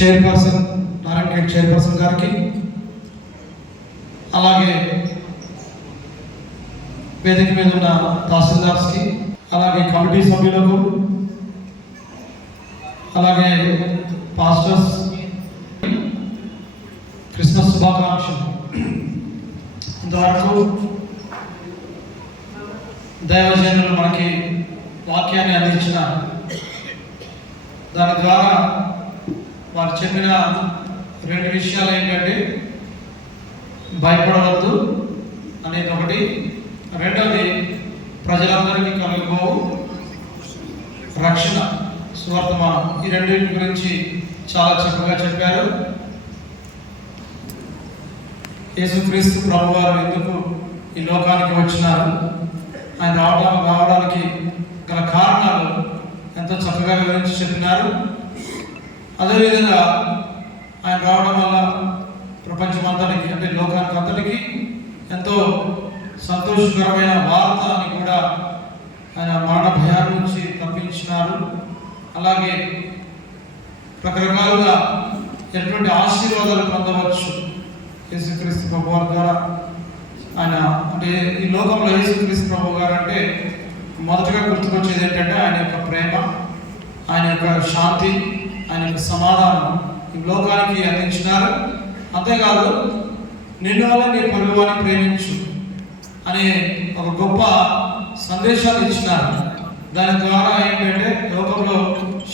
Chairperson Narayana chairperson గారికి, అలాగే వేదిక మీద ఉన్న తహసీల్దార్స్కి, అలాగే కమిటీ సభ్యులకు, అలాగే పాస్టర్స్ క్రిస్మస్ శుభాకాంక్షలు. ఇంతవరకు దైవజనులు మనకి వాక్యాన్ని అందించిన దాని ద్వారా వారు చెప్పిన రెండు విషయాలు ఏంటంటే భయపడవద్దు అనేది ఒకటి, రెండవది ప్రజలందరికీ కలుగుబో రక్షణ సువర్తమానం. ఈ రెండింటి గురించి చాలా చక్కగా చెప్పారు. యేసుక్రీస్తు ప్రభువారు ఎందుకు ఈ లోకానికి వచ్చినారు, ఆయన రావడానికి గల కారణాలు ఎంతో చక్కగా వివరించి చెప్పినారు. అదేవిధంగా ఆయన రావడం వల్ల ప్రపంచమంతటికి అంటే లోకానికి అంతటికి ఎంతో సంతోషకరమైన వార్త అని కూడా ఆయన మరణ భయాన్ని నుంచి తప్పించినారు. అలాగే రకరకాలుగా ఎటువంటి ఆశీర్వాదాలు పొందవచ్చు యేసుక్రీస్తు ప్రభు వారి ద్వారా. ఆయన అంటే ఈ లోకంలో యేసుక్రీస్తు ప్రభు గారు అంటే మొదటగా గుర్తుకొచ్చేది ఏంటంటే ఆయన యొక్క ప్రేమ, ఆయన యొక్క శాంతి, ఆయన యొక్క సమాధానం ఈ లోకానికి అందించినారు. అంతేకాదు నిన్ను వల్ల నీ పొరుగువారిని ప్రేమించు అనే ఒక గొప్ప సందేశాన్ని ఇచ్చినారు. దాని ద్వారా ఏంటంటే లోకంలో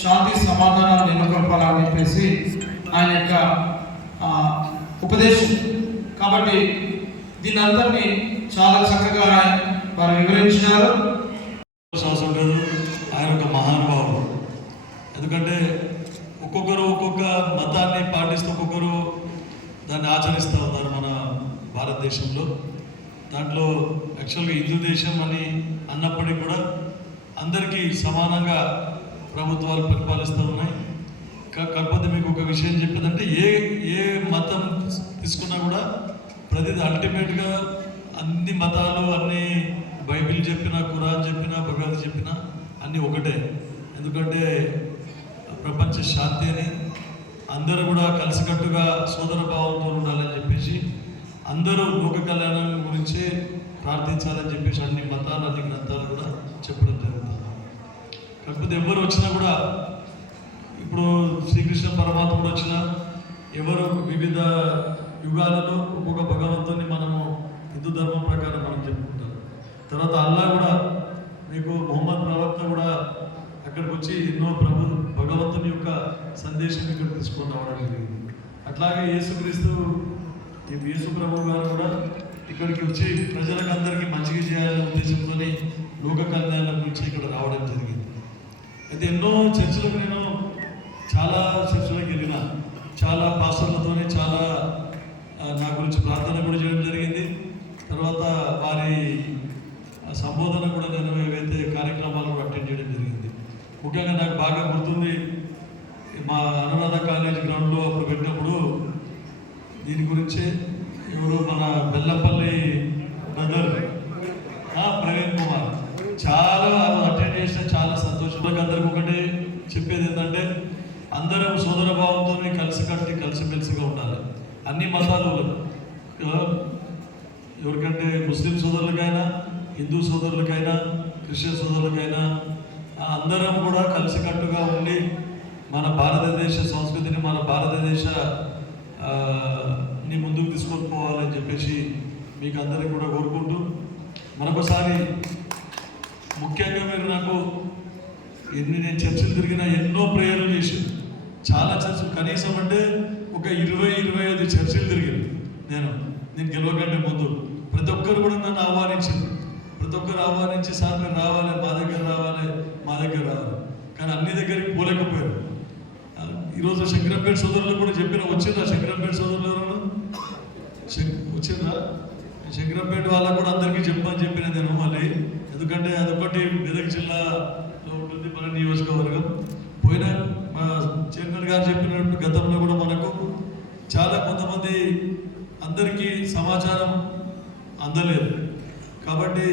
శాంతి సమాధానాలు నెలకొల్పాలని చెప్పేసి ఆయన యొక్క ఉపదేశం. కాబట్టి దీని అందరినీ చాలా చక్కగా వారు వివరించినారు. అవసరం లేదు, ఆయన ఒక మహానుభావుడు. ఎందుకంటే ఒక్కొక్కరు ఒక్కొక్క మతాన్ని పాటిస్తూ ఒక్కొక్కరు దాన్ని ఆచరిస్తూ ఉన్నారు మన భారతదేశంలో. దాంట్లో యాక్చువల్గా హిందూ దేశం అని అన్నప్పటికీ కూడా అందరికీ సమానంగా ప్రభుత్వాలు పరిపాలిస్తూ ఉన్నాయి. కాకపోతే మీకు ఒక విషయం చెప్పేదంటే ఏ మతం తీసుకున్నా కూడా ప్రతిదీ అల్టిమేట్గా అన్ని మతాలు అన్ని బైబిల్ చెప్పినా, ఖురాన్ చెప్పినా, భగవద్ చెప్పినా అన్నీ ఒకటే. ఎందుకంటే ప్రపంచ శాంతి అని, అందరూ కూడా కలిసికట్టుగా సోదర భావంతో ఉండాలని చెప్పేసి, అందరూ లోక కళ్యాణం గురించే ప్రార్థించాలని చెప్పేసి అన్ని మతాలు అన్ని గ్రంథాలు కూడా చెప్పడం జరుగుతుంది. కాకపోతే ఎవరు వచ్చినా కూడా ఇప్పుడు శ్రీకృష్ణ పరమాత్ముడు వచ్చినా ఎవరు వివిధ యుగాలలో ఒక్కొక్క భగవంతుని మనము హిందూ ధర్మం ప్రకారం మనం చెప్పుకుంటాం. తర్వాత అల్లా కూడా మీకు మొహమ్మద్ ప్రవక్త కూడా అక్కడికి వచ్చి ఎన్నో భగవంతుని యొక్క సందేశం ఇక్కడ తీసుకొని రావడం జరిగింది. అట్లాగే యేసు ప్రభు గారు కూడా ఇక్కడికి వచ్చి ప్రజలకు అందరికీ మంచిగా చేయాలనే ఉద్దేశంతో లోక కళ్యాణం గురించి ఇక్కడ రావడం జరిగింది. అయితే ఎన్నో చర్చలకు నేను చాలా చర్చలకు వెళ్ళిన, చాలా పాస్టర్లతోనే చాలా నా గురించి ప్రార్థన కూడా చేయడం జరిగింది. తర్వాత వారి సంబోధన కూడా నేను ఏవైతే కార్యక్రమాలు కూడా అటెండ్ చేయడం జరిగింది. ముఖ్యంగా నాకు బాగా గుర్తుంది, మా అనురాధ కాలేజ్ గ్రౌండ్లో అప్పుడు పెట్టినప్పుడు దీని గురించి ఎవరు మన బెల్లంపల్లి బ్రదర్ ప్రవీణ్ కుమార్ చాలా అటెండ్ చేసిన చాలా సంతోషం. అందరికి ఒకటే చెప్పేది ఏంటంటే అందరం సోదర భావంతో కలిసిమెలిసిగా ఉండాలి. అన్ని మతాలు ఎవరికంటే ముస్లిం సోదరులకైనా, హిందూ సోదరులకైనా, క్రిస్టియన్ సోదరులకైనా అందరం కూడా కలిసికట్టుగా ఉండి మన భారతదేశ సంస్కృతిని, మన భారతదేశ అన్ని ముందుకు తీసుకొని పోవాలని చెప్పేసి మీకు అందరికీ కూడా కోరుకుంటూ మరొకసారి ముఖ్యంగా మీరు నాకు నేను చర్చలు తిరిగిన ఎన్నో ప్రేయర్లు చేసి చాలా చర్చలు కనీసం అంటే ఒక 20-25 చర్చలు తిరిగాను నేను గెలవకంటే ముందు. ప్రతి ఒక్కరు కూడా నన్ను ఆహ్వానించింది. ప్రతి ఒక్కరు ఆహ్వానించి సార్ మీరు రావాలి, మా దగ్గర రావాలి. కానీ అన్ని దగ్గరికి పోలేకపోయారు. ఈరోజు శంకరంపేట సోదరులు కూడా చెప్పిన వచ్చిందా? శంకరంపేట సోదరులు ఎవరు వచ్చిందా? శంకరంపేట వాళ్ళకు కూడా అందరికీ చెప్పని చెప్పిన నేను మళ్ళీ, ఎందుకంటే అదొకటి మెదక్ జిల్లాలో ఉంటుంది మన నియోజకవర్గం. పోయిన మా చైర్మన్ గారు చెప్పినట్టు గతంలో కూడా మనకు చాలా కొంతమంది అందరికీ సమాచారం అందలేదు కాబట్టి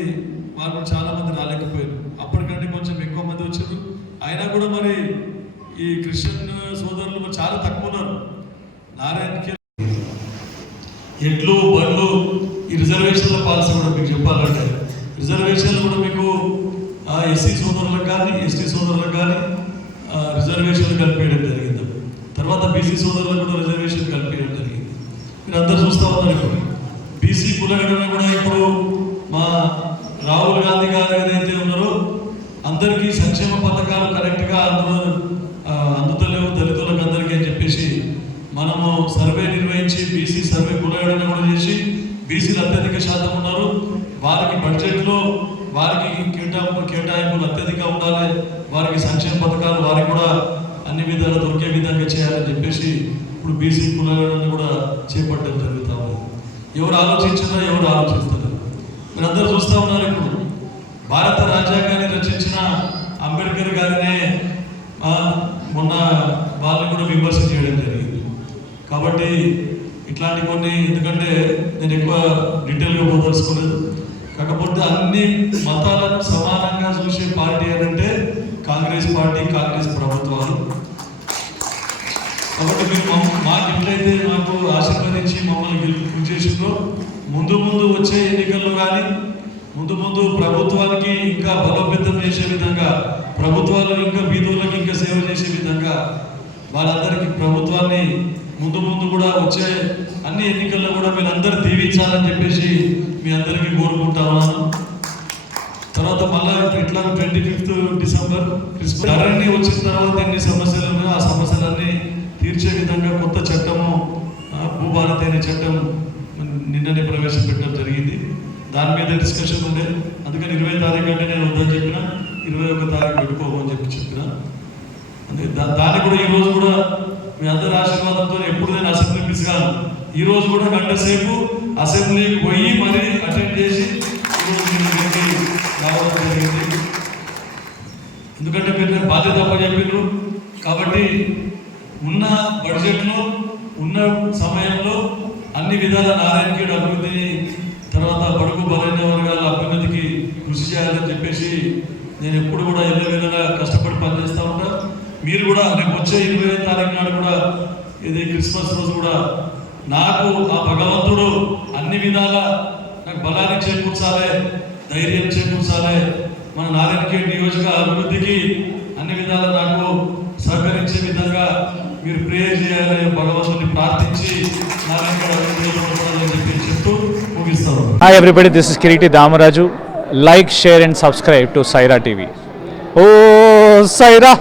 వాళ్ళు చాలా మంది రాలేకపోయారు. అప్పటికంటే కొంచెం ఎక్కువ మంది వచ్చారు. అయినా కూడా మరి ఈ క్రిస్టియన్ సోదరులు చాలా తక్కువ ఉన్నారు. నారాయణకి ఎడ్లు బండ్లు ఈ రిజర్వేషన్ల పాలసీ కూడా మీకు చెప్పాలంటే రిజర్వేషన్లు కూడా మీకు ఎస్సీ సోదరులకు కానీ ఎస్టీ సోదరులకు కానీ రిజర్వేషన్లు కలిపేయడం జరిగింది. తర్వాత బీసీ సోదరులకు కూడా రిజర్వేషన్ కలిపేయడం జరిగింది. మీరు అందరూ చూస్తూ ఉన్నారు. ఇప్పుడు బీసీ కులగడన కూడా ఇప్పుడు మా రాహుల్ గాంధీ గారు ఏదైతే ఉన్నారో అందరికీ సంక్షేమ పథకాలు కరెక్ట్గా అందుతలేవు దళితులకు అందరికీ అని చెప్పేసి మనము సర్వే నిర్వహించి బీసీ సర్వే కులగడన కూడా చేసి బీసీలు అత్యధిక శాతం ఉన్నారు. వారికి బడ్జెట్లో వారికి కేటాయింపులు అత్యధిక ఉండాలి. వారికి సంక్షేమ పథకాలు వారికి కూడా అన్ని విధాలు దొరికే విధంగా చేయాలని చెప్పేసి ఇప్పుడు బీసీ కులాలను కూడా చేపట్టడం జరుగుతూ ఉంది. ఎవరు ఆలోచించినా ఎవరు ఆలోచిస్తారు. మీరందరూ చూస్తూ ఉన్నారు. ఇప్పుడు భారత రాజ్యాంగాన్ని రచించిన అంబేద్కర్ గారినే మొన్న వాళ్ళని కూడా విమర్శ చేయడం జరిగింది. కాబట్టి ఇట్లాంటి కొన్ని, ఎందుకంటే నేను ఎక్కువ డీటెయిల్గా పోదలుచుకోలేదు. కాకపోతే అన్ని మతాలను సమానంగా చూసే పార్టీ అని అంటే కాంగ్రెస్ పార్టీ, కాంగ్రెస్ ప్రభుత్వాలు. కాబట్టి మీరు మాకు ఎట్లయితే మాకు ఆశీర్వదించి మమ్మల్ని గెలుపు చేసిందో ముందు వచ్చే ఎన్నికల్లో కానీ ముందు ప్రభుత్వానికి ఇంకా బలోపేతం చేసే విధంగా, ప్రభుత్వాలు ఇంకా బీదోళ్ళకి ఇంకా సేవ చేసే విధంగా వాళ్ళందరికీ ప్రభుత్వాన్ని ముందు కూడా వచ్చే అన్ని ఎన్నికల్లో కూడా మీరందరూ దీవించాలని చెప్పేసి మీ అందరికీ కోరుకుంటా ఉన్నాను. తర్వాత మళ్ళా ఇట్లా 25 డిసెంబర్ క్రిస్మస్ ధరణి వచ్చిన తర్వాత ఎన్ని సమస్యలు ఉన్నాయో ఆ సమస్యలన్నీ తీర్చే విధంగా కొత్త చట్టము, భూభారతి అనే చట్టం నిన్ననే ప్రవేశపెట్టడం జరిగింది. దాని మీద డిస్కషన్ ఉండే. అందుకని 20 తారీఖు అంటే నేను వద్దని చెప్పిన 21 తారీఖు పెట్టుకోమని చెప్పిన. దాన్ని కూడా ఈరోజు కూడా మీ అందరి ఆశీర్వాదంతో ఎప్పుడు నేను అసెంబ్లీ మిస్ కాను. ఈరోజు కూడా గంట సేపు అసెంబ్లీకి పోయి మరీ అటెండ్ చేసి రావడం జరిగింది. ఎందుకంటే మీరు బాధ్యత చెప్పినారు కాబట్టి ఉన్న బడ్జెట్లో ఉన్న సమయంలో అన్ని విధాల నారాయణఖేడ్ అభివృద్ధిని, తర్వాత బడుగు బలైన వర్గాల అభ్యున్నతికి కృషి చేయాలని చెప్పేసి నేను ఎప్పుడు కూడా ఎల్లవేళలా కష్టపడి పనిచేస్తూ ఉంటా. మీరు కూడా రేపు వచ్చే 25 తారీఖు నాడు కూడా ఇది క్రిస్మస్ రోజు కూడా నాకు ఆ భగవంతుడు అన్ని విధాల నాకు బలాన్ని చేకూర్చాలి, ధైర్యం చేకూర్చాలి. మన నారాయణఖేడ్ నియోజక అభివృద్ధికి అన్ని విధాల నాకు సహకరించే విధంగా మీరు ప్రేయర్ చేయాలి, భగవంతుని ప్రార్థించి నారాయణఖేడ్ అభివృద్ధి చెప్పి చెప్తూ ముగిస్తాను. Hi everybody, this is Kiriti Damaraju. Like, share and subscribe to Saira TV. Oh Saira!